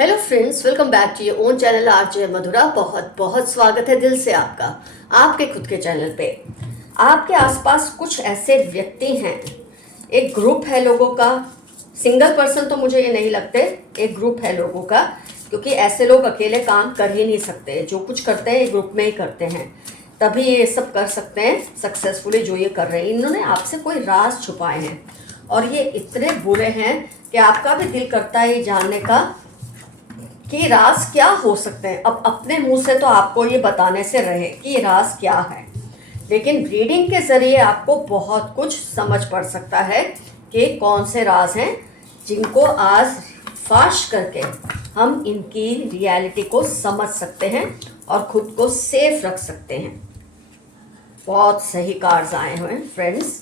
Hello friends, welcome back to your own channel RJ Madhura. बहुत बहुत स्वागत है दिल से आपका आपके खुद के चैनल पे। आपके आसपास कुछ ऐसे व्यक्ति हैं, एक ग्रुप है लोगों का। सिंगल पर्सन तो मुझे ये नहीं लगते, एक ग्रुप है लोगों का, क्योंकि ऐसे लोग अकेले काम कर ही नहीं सकते। जो कुछ करते हैं ग्रुप में ही करते हैं, तभी ये सब कर सकते हैं सक्सेसफुली जो ये कर रहे हैं। इन्होंने आपसे कोई राज छुपाए हैं और ये इतने बुरे हैं कि आपका भी दिल करता है ये जानने का कि राज क्या हो सकते हैं। अब अपने मुंह से तो आपको ये बताने से रहे कि ये राज क्या है, लेकिन रीडिंग के ज़रिए आपको बहुत कुछ समझ पड़ सकता है कि कौन से राज हैं जिनको आज फाश करके हम इनकी रियलिटी को समझ सकते हैं और ख़ुद को सेफ रख सकते हैं। बहुत सही कार्ड्स आए हुए हैं फ्रेंड्स।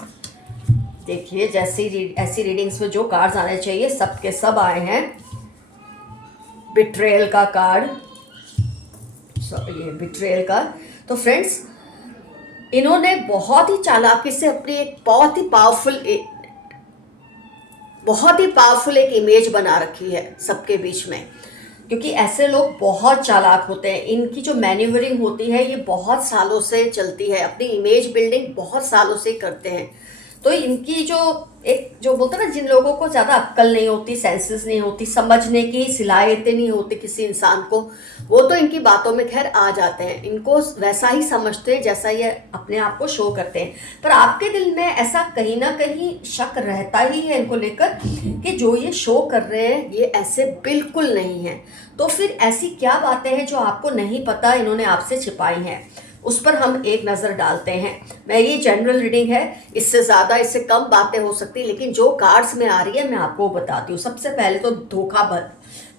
देखिए, ऐसी रीडिंग्स में जो कार्ड्स आने चाहिए सब के सब आए हैं। बिट्रेयल का कार्ड, ये बिट्रेयल का। तो फ्रेंड्स, इन्होंने बहुत ही चालाकी से अपनी एक बहुत ही पावरफुल एक इमेज बना रखी है सबके बीच में, क्योंकि ऐसे लोग बहुत चालाक होते हैं। इनकी जो मैन्यूवरिंग होती है ये बहुत सालों से चलती है, अपनी इमेज बिल्डिंग बहुत सालों से करते हैं। तो इनकी जो बोलते हैं ना, जिन लोगों को ज़्यादा अक्ल नहीं होती, सेंसेस नहीं होती, समझने की सिलाहियतें नहीं होती किसी इंसान को, वो तो इनकी बातों में खैर आ जाते हैं। इनको वैसा ही समझते हैं जैसा ये अपने आप को शो करते हैं। पर आपके दिल में ऐसा कहीं ना कहीं शक रहता ही है इनको लेकर कि जो ये शो कर रहे हैं ये ऐसे बिल्कुल नहीं है। तो फिर ऐसी क्या बातें हैं जो आपको नहीं पता इन्होंने आपसे छिपाई हैं, उस पर हम एक नज़र डालते हैं। मैं ये जनरल रीडिंग है, इससे ज़्यादा इससे कम बातें हो सकती, लेकिन जो कार्ड्स में आ रही है मैं आपको बताती हूँ। सबसे पहले तो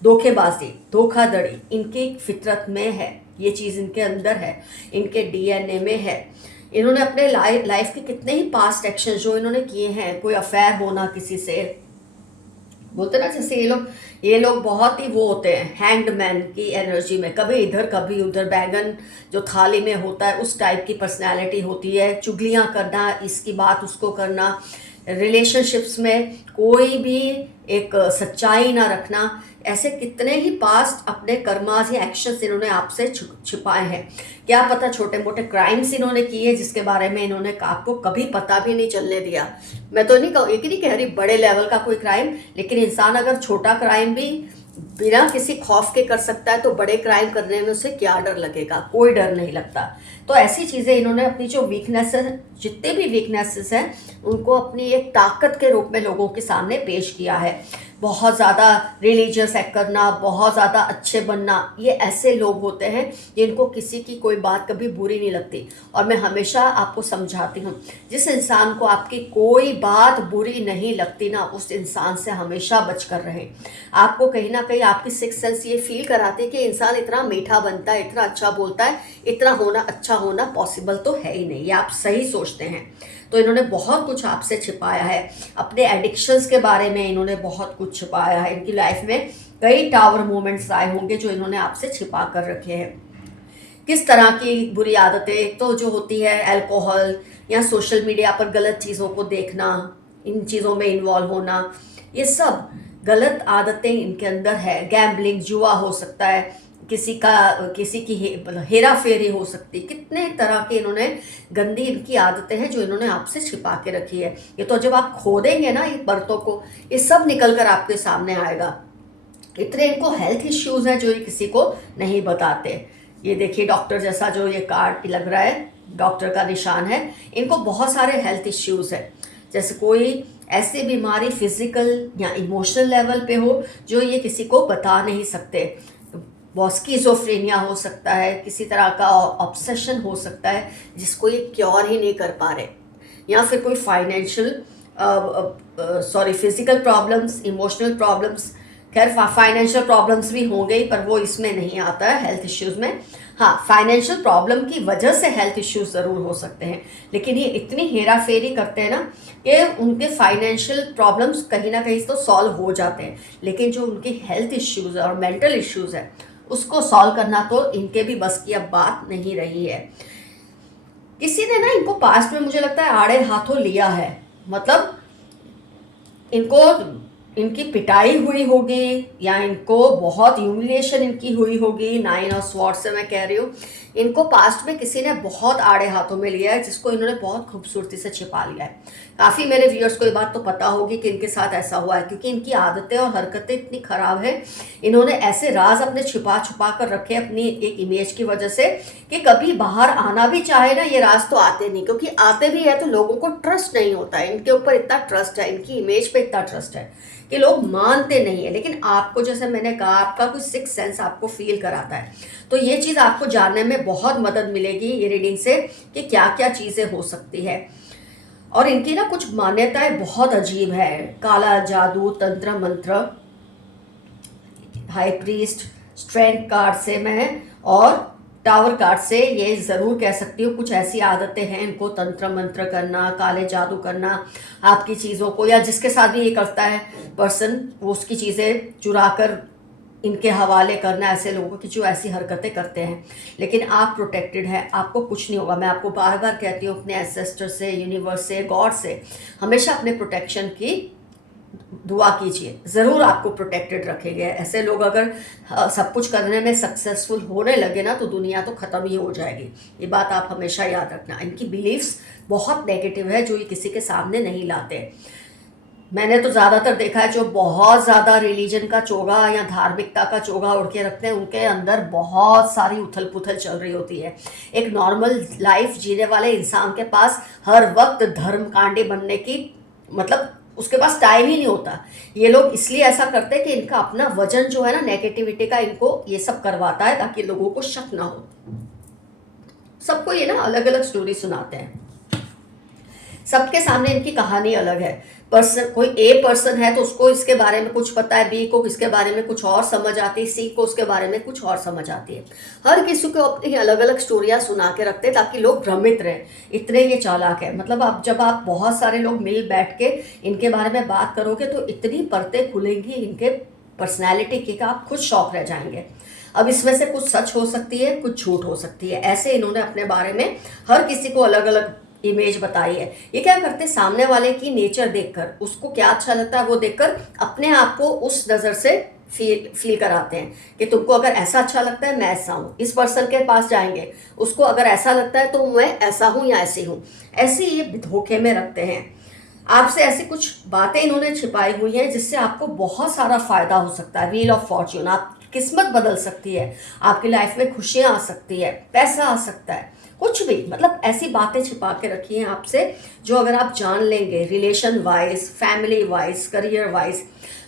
धोखेबाजी, धोखाधड़ी इनकी फितरत में है, ये चीज़ इनके अंदर है, इनके डीएनए में है। इन्होंने अपने लाइफ के कितने ही पास्ट एक्शन जो इन्होंने किए हैं, कोई अफेयर होना किसी से, बोलते ना जैसे ये लोग बहुत ही वो होते हैं हैंग्ड मैन की एनर्जी में, कभी इधर कभी उधर, बैगन जो थाली में होता है उस टाइप की पर्सनालिटी होती है। चुगलियां करना, इसकी बात उसको करना, रिलेशनशिप्स में कोई भी एक सच्चाई ना रखना, ऐसे कितने ही पास्ट अपने कर्मास या एक्शंस इन्होंने आपसे छिपाए हैं। क्या पता छोटे मोटे क्राइम्स इन्होंने किए जिसके बारे में इन्होंने आपको कभी पता भी नहीं चलने दिया। मैं तो नहीं कह रही बड़े लेवल का कोई क्राइम, लेकिन इंसान अगर छोटा क्राइम भी बिना किसी खौफ के कर सकता है तो बड़े क्राइम करने में उसे क्या डर लगेगा? कोई डर नहीं लगता। तो ऐसी चीज़ें इन्होंने अपनी जो वीकनेसेस, जितने भी वीकनेसेस हैं उनको अपनी एक ताकत के रूप में लोगों के सामने पेश किया है। बहुत ज़्यादा रिलीजियस एक्ट करना, बहुत ज़्यादा अच्छे बनना, ये ऐसे लोग होते हैं जिनको किसी की कोई बात कभी बुरी नहीं लगती। और मैं हमेशा आपको समझाती हूँ, जिस इंसान को आपकी कोई बात बुरी नहीं लगती ना, उस इंसान से हमेशा बचकर रहें। आपको कहीं ना कहीं आपकी सिक्स सेंस ये फील कराती है कि इंसान इतना मीठा बनता है, इतना अच्छा बोलता है, इतना अच्छा होना पॉसिबल तो है ही नहीं, ये आप सही सोचते हैं। तो इन्होंने बहुत कुछ आपसे छिपाया है। अपने एडिक्शंस के बारे में इन्होंने बहुत कुछ छिपाया है। इनकी लाइफ में कई टावर मोमेंट्स आए होंगे जो इन्होंने आपसे छिपा कर रखे हैं। किस तरह की बुरी आदतें, एक तो जो होती है अल्कोहल या सोशल मीडिया पर गलत चीज़ों को देखना, इन चीज़ों में इन्वॉल्व होना, ये सब गलत आदतें इनके अंदर है। गैम्बलिंग, जुआ हो सकता है, किसी की हेरा फेरी हो सकती, कितने तरह के इन्होंने गंदी इनकी आदतें हैं जो इन्होंने आपसे छिपा के रखी है। ये तो जब आप खोदेंगे ना ये परतों को, ये सब निकल कर आपके सामने आएगा। इतने इनको हेल्थ इश्यूज हैं जो ये किसी को नहीं बताते। ये देखिए, डॉक्टर जैसा जो ये कार्ड लग रहा है, डॉक्टर का निशान है। इनको बहुत सारे हेल्थ इश्यूज है, जैसे कोई ऐसी बीमारी फिजिकल या इमोशनल लेवल पे हो जो ये किसी को बता नहीं सकते। बहुत स्किज़ोफ्रेनिया हो सकता है, किसी तरह का ऑब्सेशन हो सकता है जिसको ये क्योर ही नहीं कर पा रहे, या फिर कोई फिजिकल प्रॉब्लम्स, इमोशनल प्रॉब्लम्स। खैर फाइनेंशियल प्रॉब्लम्स भी होंगे ही, पर वो इसमें नहीं आता है हेल्थ इश्यूज़ में। हाँ, फाइनेंशियल प्रॉब्लम की वजह से हेल्थ इश्यूज ज़रूर हो सकते हैं, लेकिन ये इतनी हेरा फेरी करते हैं ना कि उनके फाइनेंशियल प्रॉब्लम्स कहीं ना कहीं तो सॉल्व हो जाते हैं, लेकिन जो उनकी हेल्थ इश्यूज़ और मेंटल इश्यूज़ है उसको सॉल्व करना तो इनके भी बस की अब बात नहीं रही है। किसी ने ना इनको पास्ट में मुझे लगता है आड़े हाथों लिया है, मतलब इनको इनकी पिटाई हुई होगी या इनको बहुत ह्यूमिलिएशन इनकी हुई होगी। नाइन ऑफ स्वॉर्ड से मैं कह रही हूँ, इनको पास्ट में किसी ने बहुत आड़े हाथों में लिया है, जिसको इन्होंने बहुत खूबसूरती से छिपा लिया है। काफ़ी मेरे व्यूअर्स को ये बात तो पता होगी कि इनके साथ ऐसा हुआ है, क्योंकि इनकी आदतें और हरकतें इतनी खराब हैं। इन्होंने ऐसे राज अपने छुपा छुपा कर रखे अपनी एक इमेज की वजह से कि कभी बाहर आना भी चाहे ना, ये राज तो आते नहीं, क्योंकि आते भी है तो लोगों को ट्रस्ट नहीं होता है। इनके ऊपर इतना ट्रस्ट है, इनकी इमेज पे इतना ट्रस्ट है कि लोग मानते नहीं है। लेकिन आपको, जैसे मैंने कहा, आपका कुछ सिक्स सेंस आपको फील कराता है, तो ये चीज़ आपको जानने में बहुत मदद मिलेगी ये रीडिंग से कि क्या क्या चीज़ें हो सकती है। और इनकी ना कुछ मान्यताएं बहुत अजीब है। काला जादू, तंत्र मंत्र, हाई प्रीस्ट, स्ट्रेंथ कार्ड से मैं, और टावर कार्ड से ये ज़रूर कह सकती हूँ कुछ ऐसी आदतें हैं इनको, तंत्र मंत्र करना, काले जादू करना, आपकी चीज़ों को, या जिसके साथ भी ये करता है पर्सन, वो उसकी चीज़ें चुरा कर इनके हवाले करना, ऐसे लोगों की जो ऐसी हरकतें करते हैं। लेकिन आप प्रोटेक्टेड हैं, आपको कुछ नहीं होगा। मैं आपको बार बार कहती हूँ, अपने एंसेस्टर से, यूनिवर्स से, गॉड से हमेशा अपने प्रोटेक्शन की दुआ कीजिए, ज़रूर आपको प्रोटेक्टेड रखेंगे। ऐसे लोग अगर सब कुछ करने में सक्सेसफुल होने लगे ना, तो दुनिया तो ख़त्म ही हो जाएगी। ये बात आप हमेशा याद रखना। इनकी बिलीव्स बहुत नेगेटिव है, जो ये किसी के सामने नहीं लाते। मैंने तो ज़्यादातर देखा है, जो बहुत ज़्यादा रिलीजन का चोगा या धार्मिकता का चोगा उड़ के रखते हैं, उनके अंदर बहुत सारी उथल पुथल चल रही होती है। एक नॉर्मल लाइफ जीने वाले इंसान के पास हर वक्त धर्मकांडी बनने की, मतलब उसके पास टाइम ही नहीं होता। ये लोग इसलिए ऐसा करते हैं कि इनका अपना वजन जो है ना नेगेटिविटी का, इनको ये सब करवाता है ताकि लोगों को शक ना हो। सबको ये ना अलग अलग स्टोरी सुनाते हैं, सबके सामने इनकी कहानी अलग है। पर्सन, कोई ए पर्सन है तो उसको इसके बारे में कुछ पता है, बी को इसके बारे में कुछ और समझ आती है, सी को उसके बारे में कुछ और समझ आती है। हर किसी को अपनी अलग अलग स्टोरियाँ सुना के रखते हैं ताकि लोग भ्रमित रहें। इतने ये चालाक है। मतलब आप जब आप बहुत सारे लोग मिल बैठ के इनके बारे में बात करोगे तो इतनी परतें खुलेंगी इनके पर्सनैलिटी की कि आप खुद शौक रह जाएंगे। अब इसमें से कुछ सच हो सकती है, कुछ झूठ हो सकती है। ऐसे इन्होंने अपने बारे में हर किसी को अलग अलग इमेज बताई है। ये क्या करते हैं, सामने वाले की नेचर देखकर, उसको क्या अच्छा लगता है वो देखकर अपने आप को उस नज़र से फील कराते हैं कि तुमको अगर ऐसा अच्छा लगता है, मैं ऐसा हूँ। इस पर्सन के पास जाएंगे, उसको अगर ऐसा लगता है तो मैं ऐसा हूँ या ऐसी हूँ। ऐसे ये धोखे में रखते हैं आपसे। ऐसी कुछ बातें इन्होंने छिपाई हुई हैं जिससे आपको बहुत सारा फायदा हो सकता है। व्हील ऑफ फॉर्च्यून, आपकी किस्मत बदल सकती है, आपकी लाइफ में खुशियाँ आ सकती है, पैसा आ सकता है, कुछ भी। मतलब ऐसी बातें छिपा के रखी हैं आपसे, जो अगर आप जान लेंगे, relation wise, family wise, career wise,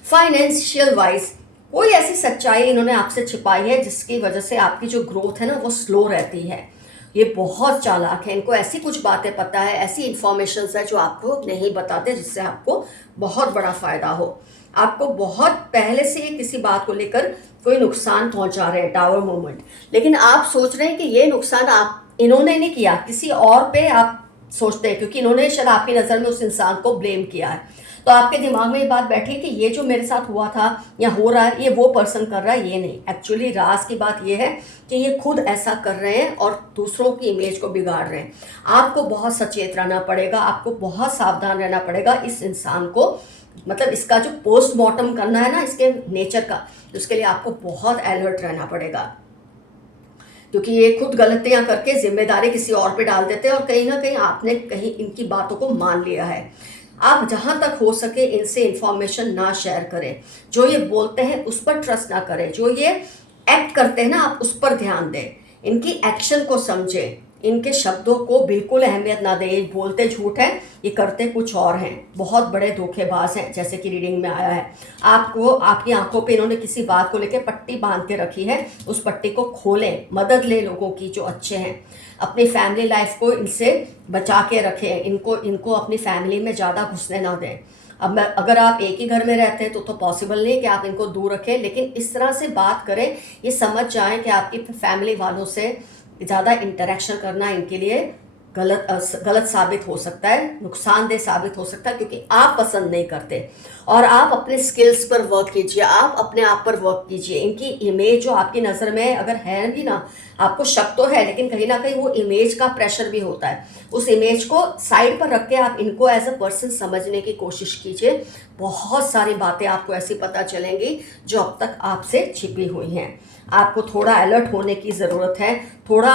financial wise, कोई ऐसी सच्चाई इन्होंने आपसे छिपाई है जिसकी वजह से आपकी जो ग्रोथ है ना वो स्लो रहती है। ये बहुत चालाक है, इनको ऐसी कुछ बातें पता है, ऐसी इंफॉर्मेशन है जो आपको नहीं बताते, जिससे आपको बहुत बड़ा फ़ायदा हो। आपको बहुत पहले से ये किसी बात को लेकर कोई नुकसान पहुंचा रहे हैं, टावर मोमेंट, लेकिन आप सोच रहे हैं कि ये नुकसान आप इन्होंने नहीं किया, किसी और पे आप सोचते हैं, क्योंकि इन्होंने शायद आपकी नज़र में उस इंसान को ब्लेम किया है। तो आपके दिमाग में ये बात बैठी कि ये जो मेरे साथ हुआ था या हो रहा है, ये वो पर्सन कर रहा है। ये नहीं, एक्चुअली राज की बात ये है कि ये खुद ऐसा कर रहे हैं और दूसरों की इमेज को बिगाड़ रहे हैं। आपको बहुत सचेत रहना पड़ेगा, आपको बहुत सावधान रहना पड़ेगा इस इंसान को, मतलब इसका जो पोस्टमार्टम करना है ना इसके नेचर का, उसके लिए आपको बहुत अलर्ट रहना पड़ेगा, क्योंकि ये खुद गलतियां करके जिम्मेदारी किसी और पे डाल देते हैं और कहीं ना कहीं आपने कहीं इनकी बातों को मान लिया है। आप जहां तक हो सके इनसे इंफॉर्मेशन ना शेयर करें, जो ये बोलते हैं उस पर ट्रस्ट ना करें, जो ये एक्ट करते हैं ना आप उस पर ध्यान दें, इनकी एक्शन को समझें, इनके शब्दों को बिल्कुल अहमियत ना दें। ये बोलते झूठ हैं, ये करते कुछ और हैं, बहुत बड़े धोखेबाज हैं, जैसे कि रीडिंग में आया है। आपको आपकी आंखों पे इन्होंने किसी बात को लेकर पट्टी बांध के रखी है, उस पट्टी को खोलें, मदद लें लोगों की जो अच्छे हैं, अपनी फैमिली लाइफ को इनसे बचा के रखें, इनको अपनी फैमिली में ज़्यादा घुसने ना दें। अब अगर आप एक ही घर में रहते हैं तो पॉसिबल नहीं कि आप इनको दूर रखें, लेकिन इस तरह से बात करें, ये समझ जाएं कि आपकी फैमिली वालों से ज़्यादा इंटरेक्शन करना इनके लिए गलत साबित हो सकता है, नुकसानदेह साबित हो सकता है, क्योंकि आप पसंद नहीं करते। और आप अपने स्किल्स पर वर्क कीजिए, आप अपने आप पर वर्क कीजिए। इनकी इमेज जो आपकी नज़र में अगर है भी ना, आपको शक तो है, लेकिन कहीं ना कहीं वो इमेज का प्रेशर भी होता है। उस इमेज को साइड पर रख के आप इनको एज अ पर्सन समझने की कोशिश कीजिए। बहुत सारी बातें आपको ऐसी पता चलेंगी जो अब तक आपसे छिपी हुई हैं। आपको थोड़ा अलर्ट होने की ज़रूरत है, थोड़ा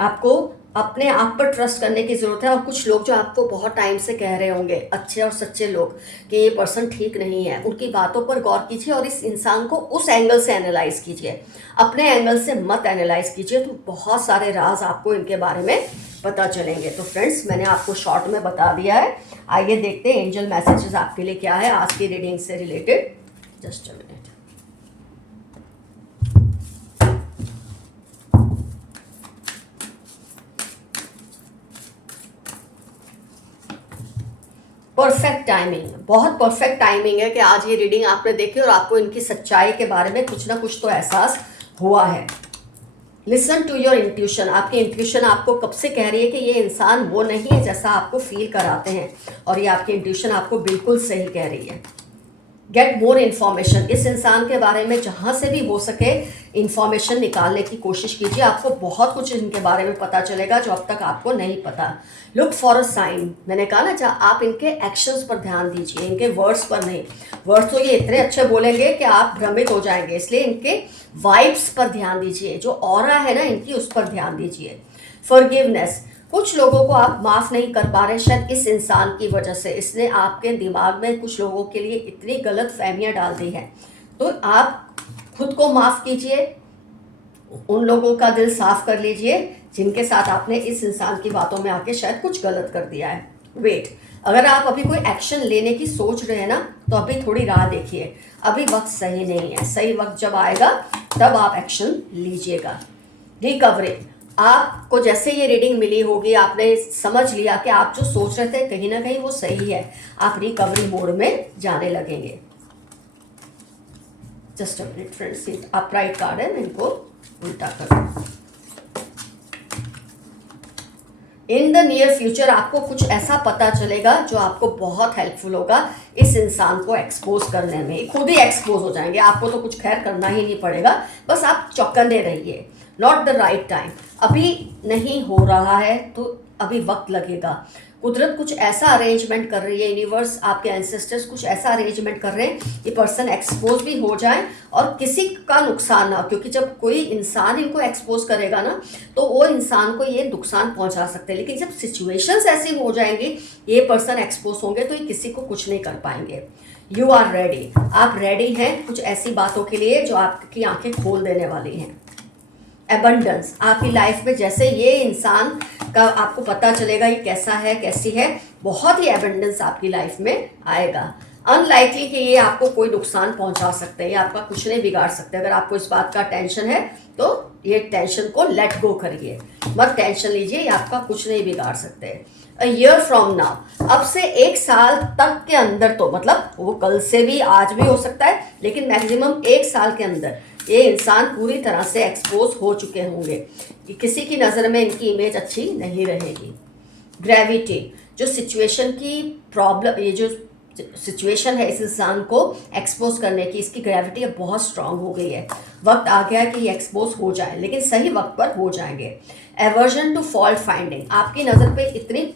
आपको अपने आप पर ट्रस्ट करने की ज़रूरत है। और कुछ लोग जो आपको बहुत टाइम से कह रहे होंगे, अच्छे और सच्चे लोग, कि ये पर्सन ठीक नहीं है, उनकी बातों पर गौर कीजिए और इस इंसान को उस एंगल से एनालाइज कीजिए, अपने एंगल से मत एनालाइज कीजिए। तो बहुत सारे राज आपको इनके बारे में पता चलेंगे। तो फ्रेंड्स, मैंने आपको शॉर्ट में बता दिया है। आइए देखते हैं एंजल मैसेजेस आपके लिए क्या है आज की रीडिंग से related. Just a minute. Perfect timing, बहुत परफेक्ट टाइमिंग है कि आज ये रीडिंग आपने देखी और आपको इनकी सच्चाई के बारे में कुछ ना कुछ तो एहसास हुआ है। Listen to your intuition. आपकी इंट्यूशन आपको कब से कह रही है कि ये इंसान वो नहीं है जैसा आपको फील कराते हैं, और ये आपकी इंट्यूशन आपको बिल्कुल सही कह रही है। Get more information. इस इंसान के बारे में जहाँ से भी हो सके इन्फॉर्मेशन निकालने की कोशिश कीजिए। आपको बहुत कुछ इनके बारे में पता चलेगा जो अब तक आपको नहीं पता। Look for a sign. मैंने कहा ना, जहाँ आप इनके एक्शंस पर ध्यान दीजिए, इनके वर्ड्स पर नहीं। वर्ड्स तो ये इतने अच्छे बोलेंगे कि आप भ्रमित हो जाएंगे, इसलिए इनके वाइब्स पर ध्यान दीजिए, जो ऑरा है ना इनकी, उस पर ध्यान दीजिए। फॉरगिवनेस। कुछ लोगों को आप माफ़ नहीं कर पा रहे, शायद इस इंसान की वजह से। इसने आपके दिमाग में कुछ लोगों के लिए इतनी गलत फहमियाँ डाल दी हैं। तो आप खुद को माफ़ कीजिए, उन लोगों का दिल साफ कर लीजिए जिनके साथ आपने इस इंसान की बातों में आके शायद कुछ गलत कर दिया है। वेट। अगर आप अभी कोई एक्शन लेने की सोच रहे हैं ना, तो अभी थोड़ी राह देखिए, अभी वक्त सही नहीं है। सही वक्त जब आएगा तब आप एक्शन लीजिएगा। रिकवरी। आपको जैसे ये रीडिंग मिली होगी, आपने समझ लिया कि आप जो सोच रहे थे कहीं ना कहीं वो सही है, आप रिकवरी मोड में जाने लगेंगे। Just a minute friends, upright card है, मैं इनको उल्टा कर दूं। इन द नियर फ्यूचर आपको कुछ ऐसा पता चलेगा जो आपको बहुत हेल्पफुल होगा इस इंसान को एक्सपोज करने में। खुद ही एक्सपोज हो जाएंगे, आपको तो कुछ खैर करना ही नहीं पड़ेगा, बस आप चौकन्ने रहिए। Not the right time. अभी नहीं हो रहा है तो अभी वक्त लगेगा। कुदरत कुछ ऐसा अरेंजमेंट कर रही है, यूनिवर्स, आपके एंसेस्टर्स कुछ ऐसा अरेंजमेंट कर रहे हैं, ये पर्सन एक्सपोज भी हो जाए और किसी का नुकसान ना हो। क्योंकि जब कोई इंसान इनको एक्सपोज करेगा ना, तो वो इंसान को ये नुकसान पहुंचा सकते हैं। लेकिन जब सिचुएशंस ऐसी हो जाएंगी, ये पर्सन एक्सपोज होंगे, तो ये किसी को कुछ नहीं कर पाएंगे। You are ready. आप रेडी हैं कुछ ऐसी बातों के लिए जो आपकी आंखें खोल देने वाली हैं। एबंडेंस। आपकी लाइफ में जैसे ये इंसान का आपको पता चलेगा ये कैसा है, कैसी है, बहुत ही एबंडेंस आपकी लाइफ में आएगा। अनलाइकली कि ये आपको कोई नुकसान पहुंचा सकते हैं, ये आपका कुछ नहीं बिगाड़ सकते। अगर आपको इस बात का टेंशन है तो ये टेंशन को लेट गो करिए, मत टेंशन लीजिए, ये आपका कुछ नहीं बिगाड़ सकते। अ ईयर फ्रॉम नाउ, अब से 1 साल तक के अंदर, तो मतलब वो कल से भी आज भी हो सकता है, लेकिन मैक्सिमम 1 साल के अंदर ये इंसान पूरी तरह से एक्सपोज हो चुके होंगे कि किसी की नज़र में इनकी इमेज अच्छी नहीं रहेगी। ग्रेविटी। जो सिचुएशन की प्रॉब्लम, ये जो सिचुएशन है इस इंसान को एक्सपोज करने की, इसकी ग्रेविटी अब बहुत स्ट्रांग हो गई है। वक्त आ गया है कि ये एक्सपोज हो जाए, लेकिन सही वक्त पर हो जाएंगे। Aversion to fault finding. आपकी नज़र पे इतनी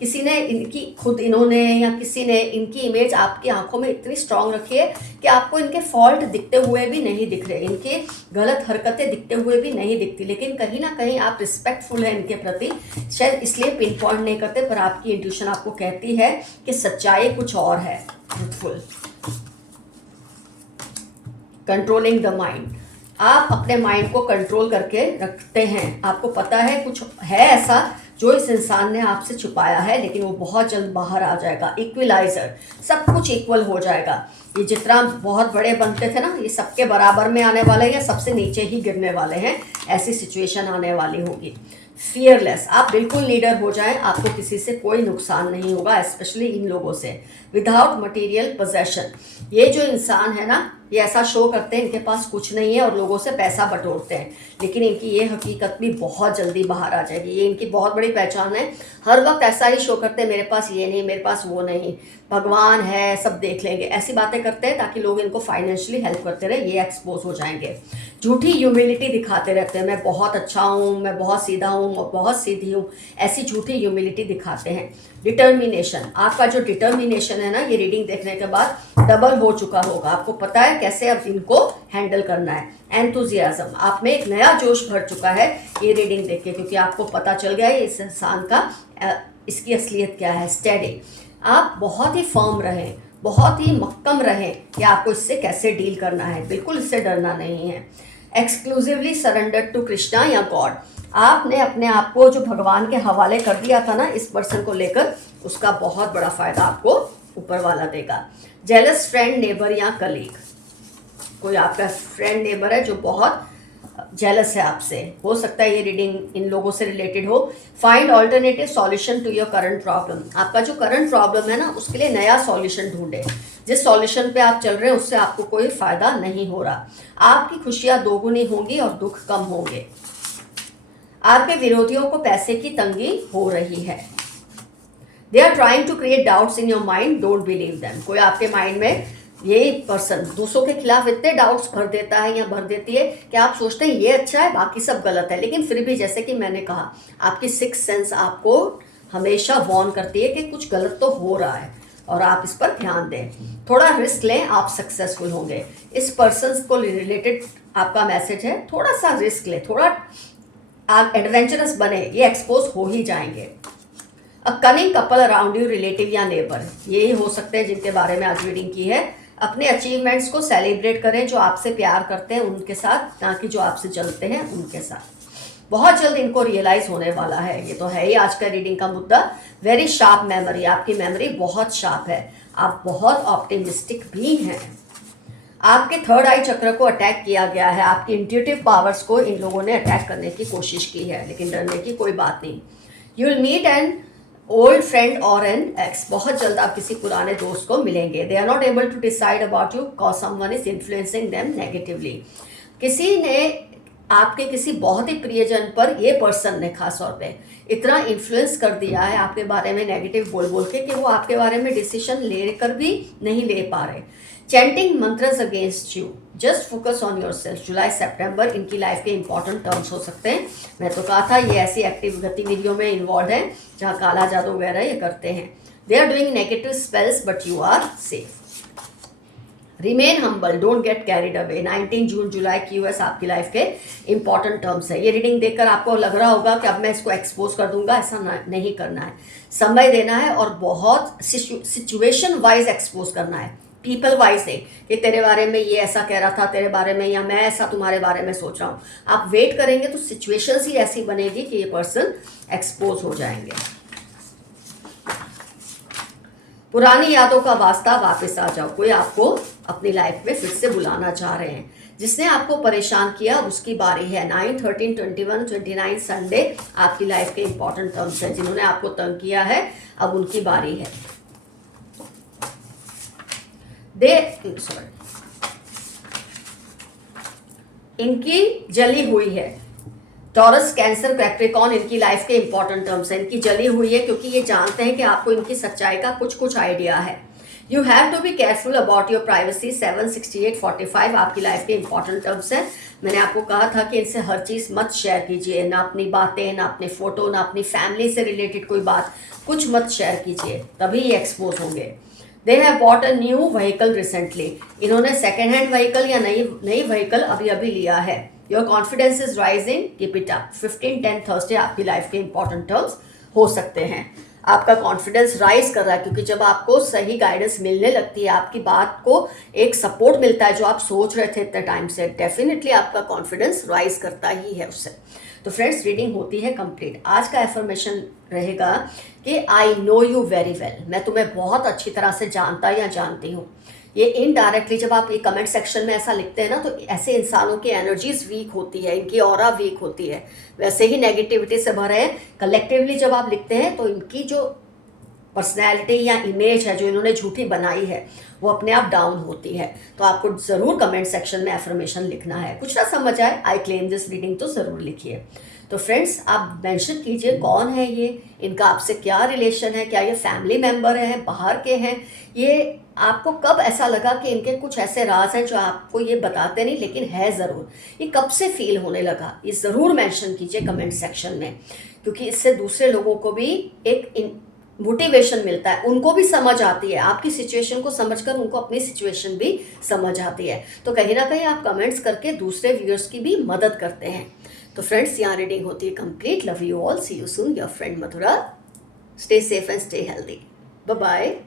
किसी ने इनकी, खुद इन्होंने या किसी ने इनकी इमेज आपकी आंखों में इतनी स्ट्रांग रखी है कि आपको इनके फॉल्ट दिखते हुए भी नहीं दिख रहे, इनके गलत हरकतें दिखते हुए भी नहीं दिखती, लेकिन कहीं ना कहीं आप रिस्पेक्टफुल हैं इनके प्रति, शायद इसलिए पिन पॉइंट नहीं करते, पर आपकी इंट्यूशन आपको कहती है कि सच्चाई कुछ और है। ट्रूथफुल। Controlling the mind. आप अपने माइंड को कंट्रोल करके रखते हैं, आपको पता है कुछ है ऐसा जो इस इंसान ने आपसे छुपाया है, लेकिन वो बहुत जल्द बाहर आ जाएगा। इक्विलाइजर। सब कुछ इक्वल हो जाएगा। ये जितना बहुत बड़े बनते थे ना, ये सबके बराबर में आने वाले हैं या सबसे नीचे ही गिरने वाले हैं, ऐसी सिचुएशन आने वाली होगी। फियरलेस, आप बिल्कुल लीडर हो जाएं, आपको किसी से कोई नुकसान नहीं होगा, स्पेशली इन लोगों से। विदाउट मटेरियल पोजेशन, ये जो इंसान है ना, ये ऐसा शो करते हैं इनके पास कुछ नहीं है और लोगों से पैसा बटोरते हैं, लेकिन इनकी ये हकीकत भी बहुत जल्दी बाहर आ जाएगी। ये इनकी बहुत बड़ी पहचान है, हर वक्त ऐसा ही शो करते हैं, मेरे पास ये नहीं, मेरे पास वो नहीं, भगवान है, सब देख लेंगे, ऐसी बातें करते हैं ताकि लोग इनको फाइनेंशियली हेल्प करते रहे, ये एक्सपोज हो जाएंगे। झूठी ह्यूमिलिटी दिखाते रहते हैं, मैं बहुत अच्छा हूँ, मैं बहुत सीधा हूँ, मैं बहुत सीधी हूँ, ऐसी झूठी ह्यूमिलिटी दिखाते हैं। डिटर्मिनेशन, आपका जो डिटर्मिनेशन है ना, ये रीडिंग देखने के बाद डबल हो चुका होगा, आपको पता है कैसे अब इनको हैंडल करना है। एंथुजियाज्म, आप में एक नया जोश भर चुका है ये रीडिंग देख के, क्योंकि आपको पता चल गया है इस इंसान का इसकी असलियत क्या है। स्टेडी, आप बहुत ही फर्म रहें, बहुत ही मक्कम रहें कि आपको इससे कैसे डील करना है, बिल्कुल इससे डरना नहीं है। एक्सक्लूसिवली सरेंडर टू कृष्णा या गॉड, आपने अपने आप को जो भगवान के हवाले कर दिया था ना इस पर्सन को लेकर, उसका बहुत बड़ा फायदा आपको ऊपर वाला देगा। जेलस फ्रेंड, नेबर या कलीग, कोई आपका फ्रेंड नेबर है जो बहुत जेलस है आपसे, हो सकता है ये रीडिंग इन लोगों से रिलेटेड हो। Find alternative solution to your current problem, आपका जो करंट प्रॉब्लम है ना उसके लिए नया सॉल्यूशन ढूंढे, जिस सॉल्यूशन पे आप चल रहे हैं उससे आपको कोई फायदा नहीं हो रहा। आपकी खुशियां दोगुनी होंगी और दुख कम होंगे। आपके विरोधियों को पैसे की तंगी हो रही है। They are trying to create doubts in your mind, don't believe them, कोई आपके माइंड में ये पर्सन दूसरों के खिलाफ इतने डाउट्स भर देता है या भर देती है कि आप सोचते हैं ये अच्छा है बाकी सब गलत है, लेकिन फिर भी जैसे कि मैंने कहा आपकी सिक्स सेंस आपको हमेशा वॉर्न करती है कि कुछ गलत तो हो रहा है और आप इस पर ध्यान दें। थोड़ा रिस्क लें, आप सक्सेसफुल होंगे। इस पर्सन को रिलेटेड आपका मैसेज है, थोड़ा सा रिस्क लें, थोड़ा आप एडवेंचरस बने, ये एक्सपोज हो ही जाएंगे। A cunning couple around you, relative या नेबर, ये हो सकते हैं जिनके बारे में आज रीडिंग की है। अपने अचीवमेंट्स को सेलिब्रेट करें, जो आपसे प्यार करते हैं उनके साथ, ना कि जो आपसे जलते हैं उनके साथ। बहुत जल्द इनको रियलाइज होने वाला है, ये तो है ही आज का रीडिंग का मुद्दा। वेरी शार्प मेमोरी, आपकी मेमोरी बहुत शार्प है, आप बहुत ऑप्टिमिस्टिक भी हैं। आपके थर्ड आई चक्र को अटैक किया गया है, आपकी इंट्यूटिव पावर्स को इन लोगों ने अटैक करने की कोशिश की है, लेकिन डरने की कोई बात नहीं। You will meet an old friend or an ex, बहुत जल्द आप किसी पुराने दोस्त को मिलेंगे। They are not able to decide about you cause someone is influencing them negatively, किसी ने आपके किसी बहुत ही प्रियजन पर, ये पर्सन ने खास तौर पे इतना इन्फ्लुएंस कर दिया है आपके बारे में नेगेटिव बोल बोल के कि वो आपके बारे में डिसीजन लेकर भी नहीं ले पा रहे। Chanting mantras against you, just focus on yourself. जुलाई सितंबर इनकी लाइफ के इंपॉर्टेंट टर्म्स हो सकते हैं, मैं तो कहा था ये ऐसी एक्टिव गतिविधियों में इन्वॉल्व है जहाँ काला जादू वगैरह ये करते हैं। They are doing negative spells but you are safe. Remain humble, don't get carried away. 19 जून जुलाई QS आपकी लाइफ के इंपॉर्टेंट टर्म्स है। ये रीडिंग देखकर आपको लग रहा होगा कि अब मैं इसको एक्सपोज कर दूंगा, ऐसा नहीं करना है, समय देना है और बहुत सिचुएशन वाइज एक्सपोज करना है, पीपल वाइज नहीं कि तेरे बारे में ये ऐसा कह रहा था तेरे बारे में, या मैं ऐसा तुम्हारे बारे में सोच रहा हूँ। आप वेट करेंगे तो सिचुएशंस ही ऐसी बनेगी कि ये पर्सन एक्सपोज हो जाएंगे। पुरानी यादों का वास्ता, वापस आ जाओ, कोई आपको अपनी लाइफ में फिर से बुलाना चाह रहे हैं। जिसने आपको परेशान किया उसकी बारी है। 9, 13, 21, 29 संडे आपकी लाइफ के इंपॉर्टेंट टर्म्स हैं। जिन्होंने आपको तंग किया है अब उनकी बारी है। इनकी जली हुई है। टॉरस, कैंसर, कैप्रिकॉर्न इनकी लाइफ के इंपॉर्टेंट टर्म्स हैं। इनकी जली हुई है क्योंकि ये जानते हैं कि आपको इनकी सच्चाई का कुछ आइडिया है। You have to be careful about your privacy. 7, 68, 45 आपकी लाइफ के इंपॉर्टेंट टर्म्स हैं। मैंने आपको कहा था कि इनसे हर चीज़ मत शेयर कीजिए, ना अपनी बातें, ना अपने फोटो, ना अपनी फैमिली से रिलेटेड कोई बात, कुछ मत शेयर कीजिए, तभी ये एक्सपोज होंगे। They have bought a new vehicle recently, इन्होंने सेकेंड हैंड व्हीकल या नई व्हीकल अभी लिया है। Your confidence is rising, keep it up. 15, 10 Thursday आपकी लाइफ के इंपॉर्टेंट टर्म्स हो सकते हैं। आपका कॉन्फिडेंस राइज कर रहा है क्योंकि जब आपको सही गाइडेंस मिलने लगती है, आपकी बात को एक सपोर्ट मिलता है जो आप सोच रहे थे इतने टाइम से, डेफिनेटली आपका कॉन्फिडेंस राइज करता ही है उससे। तो फ्रेंड्स, रीडिंग होती है कंप्लीट। आज का एफर्मेशन रहेगा कि I know you very well, मैं तुम्हें बहुत अच्छी तरह से जानता या जानती हूँ। ये इनडायरेक्टली जब आप ये कमेंट सेक्शन में ऐसा लिखते हैं ना, तो ऐसे इंसानों की एनर्जीज वीक होती है, इनकी ऑरा वीक होती है, वैसे ही नेगेटिविटी से भरे हैं। कलेक्टिवली जब आप लिखते हैं तो इनकी जो पर्सनैलिटी या इमेज है जो इन्होंने झूठी बनाई है वो अपने आप डाउन होती है। तो आपको ज़रूर कमेंट सेक्शन में एफर्मेशन लिखना है। कुछ ना समझ आए, आई क्लेम दिस रीडिंग, तो ज़रूर लिखिए। तो फ्रेंड्स, आप मेंशन कीजिए कौन है ये, इनका आपसे क्या रिलेशन है, क्या ये फैमिली मेम्बर हैं, बाहर के हैं, ये आपको कब ऐसा लगा कि इनके कुछ ऐसे राज हैं जो आपको ये बताते नहीं लेकिन है ज़रूर, ये कब से फील होने लगा, ये ज़रूर मेंशन कीजिए कमेंट सेक्शन में, क्योंकि इससे दूसरे लोगों को भी एक मोटिवेशन मिलता है, उनको भी समझ आती है, आपकी सिचुएशन को समझकर उनको अपनी सिचुएशन भी समझ आती है। तो कहीं ना कहीं आप कमेंट्स करके दूसरे व्यूअर्स की भी मदद करते हैं। तो फ्रेंड्स, यहाँ रीडिंग होती है complete. Love you all, see you soon, your friend Madhura. Stay safe and stay healthy. Bye bye.